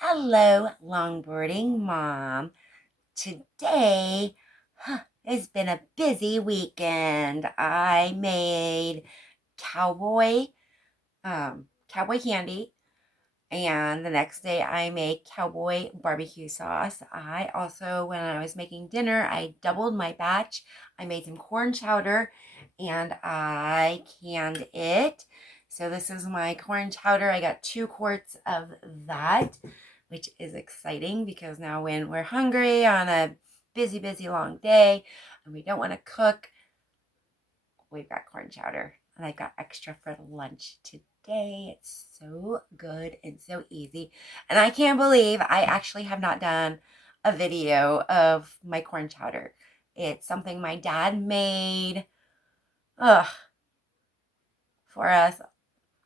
Hello, longboarding mom. Today has been a busy weekend. I made cowboy cowboy candy, and the next day I made cowboy barbecue sauce. I also, when I was making dinner, I doubled my batch. I made some corn chowder and I canned it. So this is my corn chowder. I got 2 quarts of that, which is exciting because now when we're hungry on a busy long day and we don't want to cook, we've got corn chowder. And I got extra for lunch today. It's so good and so easy. And I can't believe I actually have not done a video of my corn chowder. It's something my dad made for us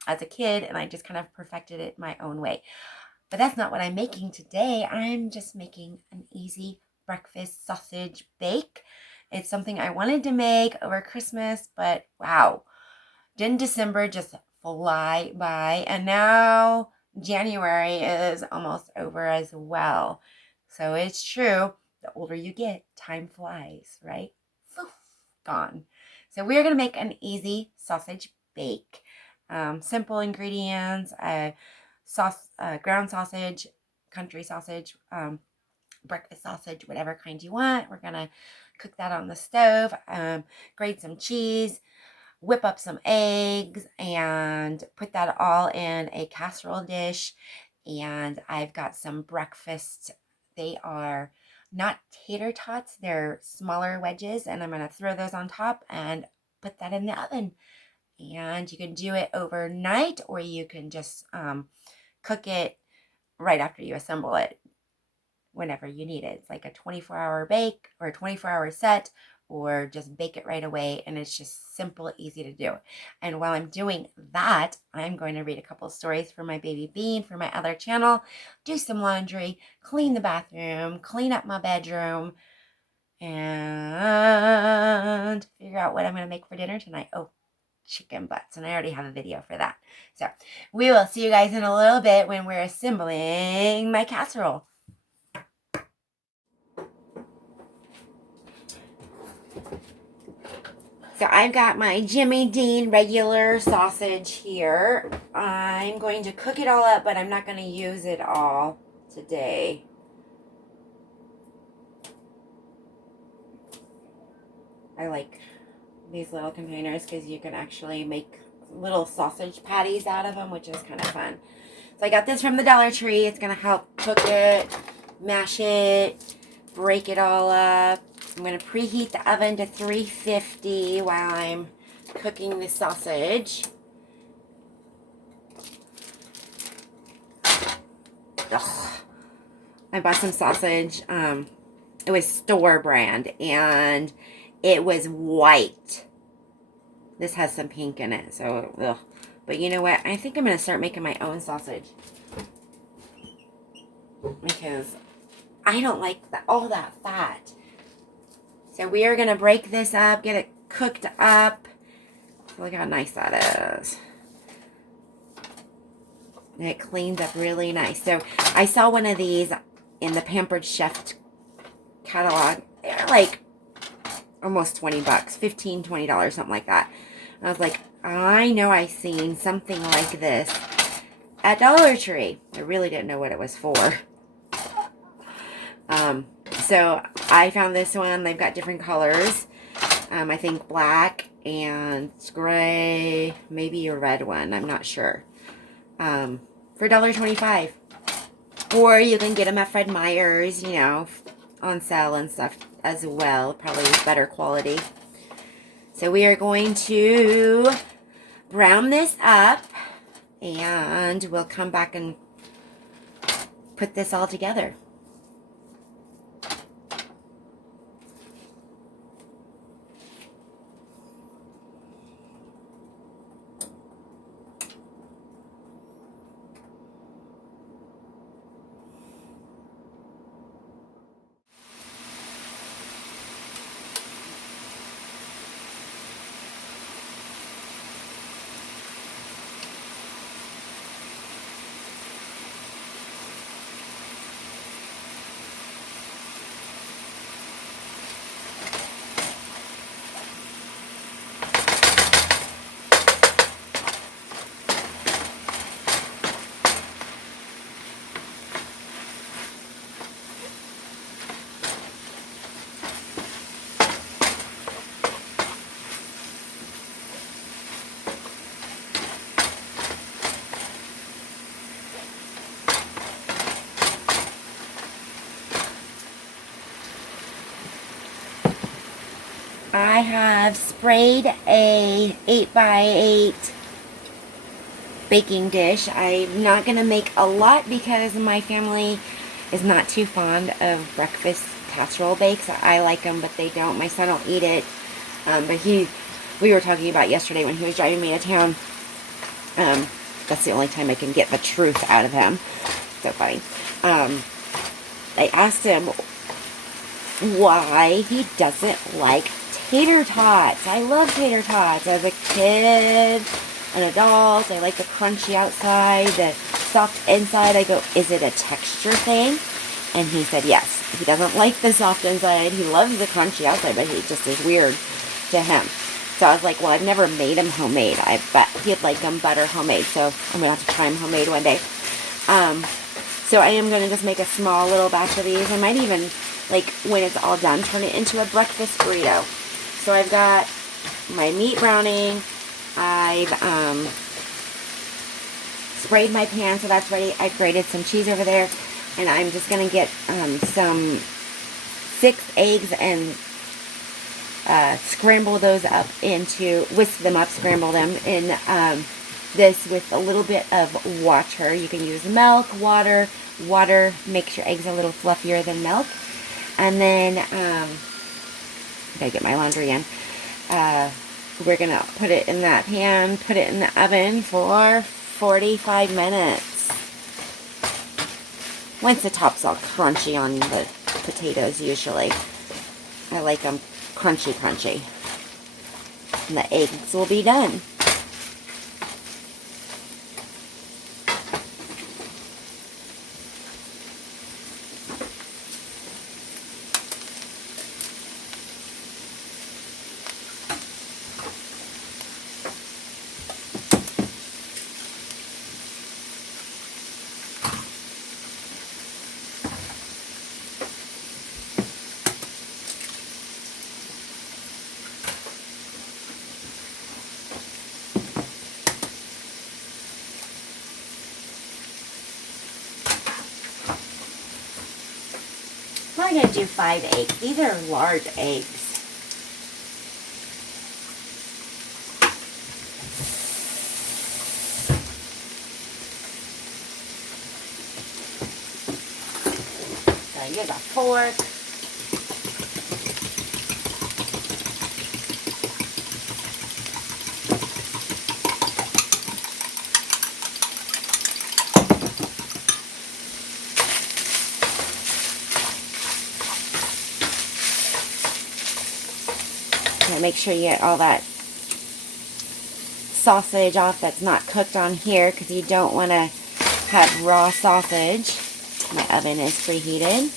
as a kid, and I just kind of perfected it my own way. But that's not what I'm making today. I'm just making an easy breakfast sausage bake. It's something I wanted to make over Christmas, but wow, didn't December just fly by? And now January is almost over as well. So it's true, the older you get, time flies, right? Poof, gone. So we're going to make an easy sausage bake. Simple ingredients, ground sausage, country sausage, breakfast sausage, whatever kind you want. We're going to cook that on the stove, grate some cheese, whip up some eggs, and put that all in a casserole dish. And I've got some breakfast. They are not tater tots, they're smaller wedges, and I'm going to throw those on top and put that in the oven. And you can do it overnight, or you can just cook it right after you assemble it whenever you need it. It's like a 24-hour bake or a 24-hour set, or just bake it right away, and it's just simple, easy to do. And while I'm doing that, I'm going to read a couple stories for my baby Bean for my other channel, do some laundry, clean the bathroom, clean up my bedroom, and figure out what I'm going to make for dinner tonight. Oh, chicken butts, and I already have a video for that. So we will see you guys in a little bit when we're assembling my casserole. So I've got my Jimmy Dean regular sausage here. I'm going to cook it all up, but I'm not going to use it all today. I like these little containers because you can actually make little sausage patties out of them, which is kind of fun. So I got this from the Dollar Tree. It's going to help cook it, mash it, break it all up. I'm going to preheat the oven to 350 while I'm cooking the sausage. Ugh. I bought some sausage. It was store brand, and it was white. This has some pink in it, so ugh. But you know what? I think I'm going to start making my own sausage, because I don't like all that fat. So we are going to break this up, get it cooked up. Look how nice that is. And it cleans up really nice. So I saw one of these in the Pampered Chef catalog. They're like almost 20 bucks, $15, $20, something like that. And I was like, I know I seen something like this at Dollar Tree. I really didn't know what it was for. So I found this one. They've got different colors. I think black and gray, maybe a red one. I'm not sure. For $1.25. Or you can get them at Fred Meyer's, you know, on sale and stuff as well. Probably better quality. So we are going to brown this up, and we'll come back and put this all together. have sprayed a 8x8 baking dish. I'm not going to make a lot because my family is not too fond of breakfast casserole bakes. I like them, but they don't. My son will eat it. But we were talking about yesterday when he was driving me to town. That's the only time I can get the truth out of him. So funny. I asked him why he doesn't like tater tots. I love tater tots. As a kid, an adult, I like the crunchy outside, the soft inside. I go, is it a texture thing? And he said yes. He doesn't like the soft inside. He loves the crunchy outside, but he just is weird to him. So I was like, well, I've never made him homemade. I bet he'd like them better homemade. So I'm going to have to try him homemade one day. So I am going to just make a small little batch of these. I might even, like, when it's all done, turn it into a breakfast burrito. So I've got my meat browning. I've sprayed my pan, so that's ready. I've grated some cheese over there. And I'm just going to get some 6 eggs and scramble those up into, whisk them up, scramble them in this with a little bit of water. You can use milk, water. Water makes your eggs a little fluffier than milk. And then, gotta get my laundry in. We're going to put it in that pan, put it in the oven for 45 minutes. Once the top's all crunchy on the potatoes, usually. I like them crunchy, crunchy. And the eggs will be done. I'm going to do 5 eggs. These are large eggs. So use a fork. Make sure you get all that sausage off that's not cooked on here, because you don't want to have raw sausage. My oven is preheated.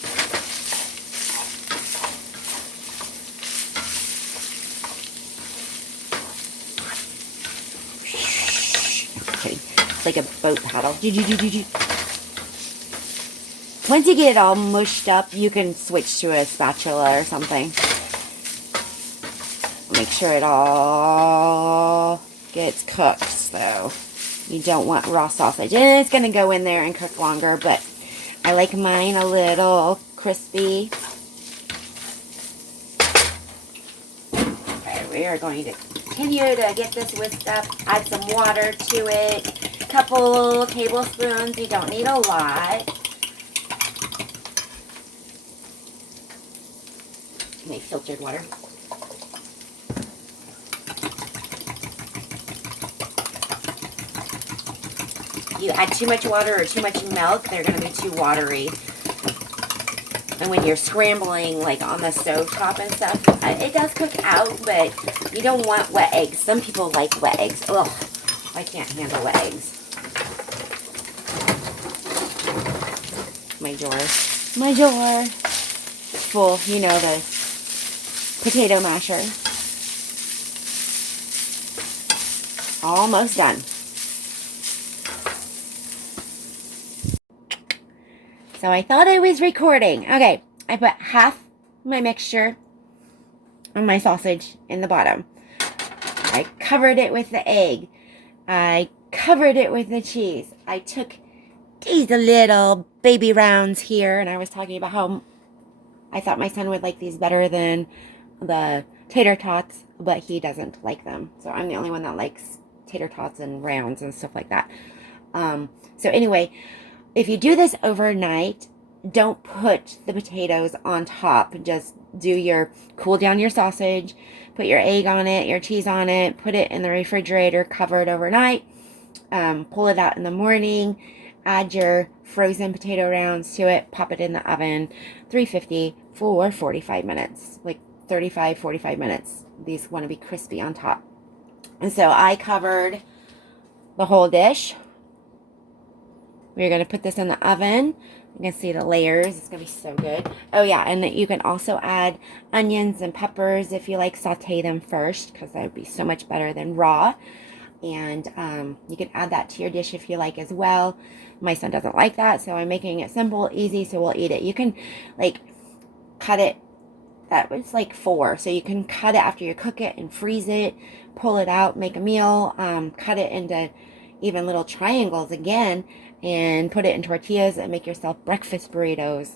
Okay, it's like a boat paddle. Once you get it all mushed up, you can switch to a spatula or something. Make sure it all gets cooked, so you don't want raw sausage. And it's going to go in there and cook longer, but I like mine a little crispy. Okay, we are going to continue to get this whisked up. Add some water to it. A couple tablespoons. You don't need a lot. Make filtered water. You add too much water or too much milk, they're going to be too watery. And when you're scrambling, like on the stove top and stuff, it does cook out, but you don't want wet eggs. Some people like wet eggs. Ugh, I can't handle wet eggs. My jar full, you know, the potato masher. Almost done. So I thought I was recording. Okay, I put half my mixture on my sausage in the bottom. I covered it with the egg. I covered it with the cheese. I took these little baby rounds here, and I was talking about how I thought my son would like these better than the tater tots, but he doesn't like them. So I'm the only one that likes tater tots and rounds and stuff like that. So anyway, if you do this overnight, don't put the potatoes on top. Just cool down your sausage, put your egg on it, your cheese on it, put it in the refrigerator, cover it overnight, pull it out in the morning, add your frozen potato rounds to it, pop it in the oven, 350 for 45 minutes, like 35, 45 minutes. These want to be crispy on top. And so I covered the whole dish. We're going to put this in the oven. You can see the layers. It's going to be so good. Oh, yeah, and you can also add onions and peppers if you like. Saute them first because that would be so much better than raw. And you can add that to your dish if you like as well. My son doesn't like that, so I'm making it simple, easy, so we'll eat it. You can, like, cut it. That was like 4. So you can cut it after you cook it and freeze it, pull it out, make a meal, cut it into even little triangles again, and put it in tortillas and make yourself breakfast burritos.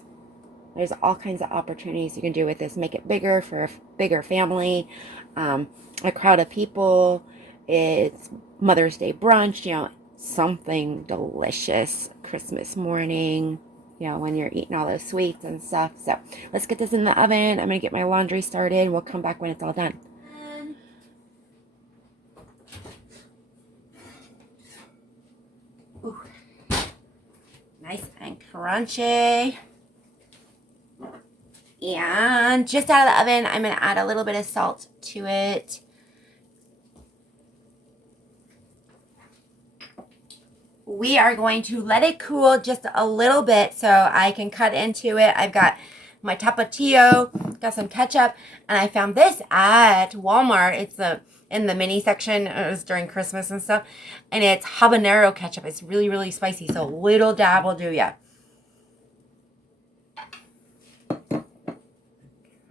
There's all kinds of opportunities you can do with this. Make it bigger for a bigger family, a crowd of people. It's Mother's Day brunch, something delicious Christmas morning, when you're eating all those sweets and stuff. So let's get this in the oven. I'm going to get my laundry started. We'll come back when it's all done. Ooh. Nice and crunchy. And just out of the oven, I'm going to add a little bit of salt to it. We are going to let it cool just a little bit so I can cut into it. I've got my tapatio, got some ketchup, and I found this at Walmart. It's in the mini section. It was during Christmas and stuff. And it's habanero ketchup. It's really, really spicy, so a little dab will do ya.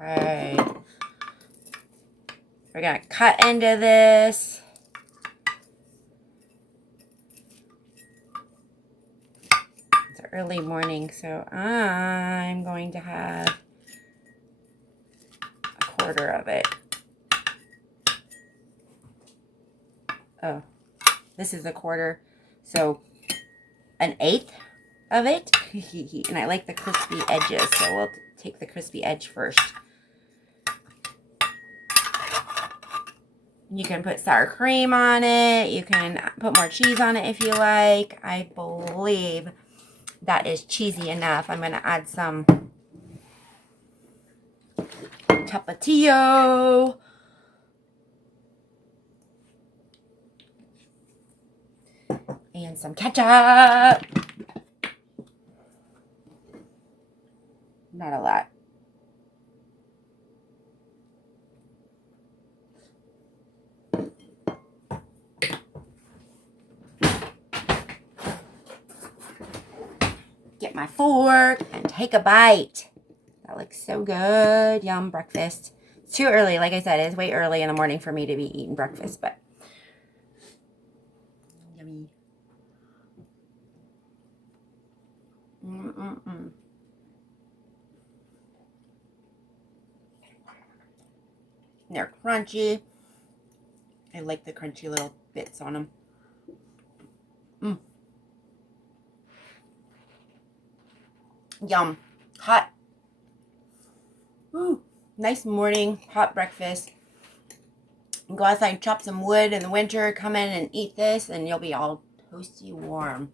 Okay. We're going to cut into this. It's early morning, so I'm going to have a quarter of it. Oh, this is a quarter, so an eighth of it. And I like the crispy edges, so we'll take the crispy edge first. You can put sour cream on it. You can put more cheese on it if you like. I believe that is cheesy enough. I'm going to add some tapatio. And some ketchup. Not a lot. Get my fork and take a bite. That looks so good. Yum, breakfast. It's too early. Like I said, it's way early in the morning for me to be eating breakfast, but yummy. They're crunchy. I like the crunchy little bits on them. Yum. Hot. Ooh, nice morning, hot breakfast. Go outside and chop some wood in the winter, come in and eat this, and you'll be all toasty warm.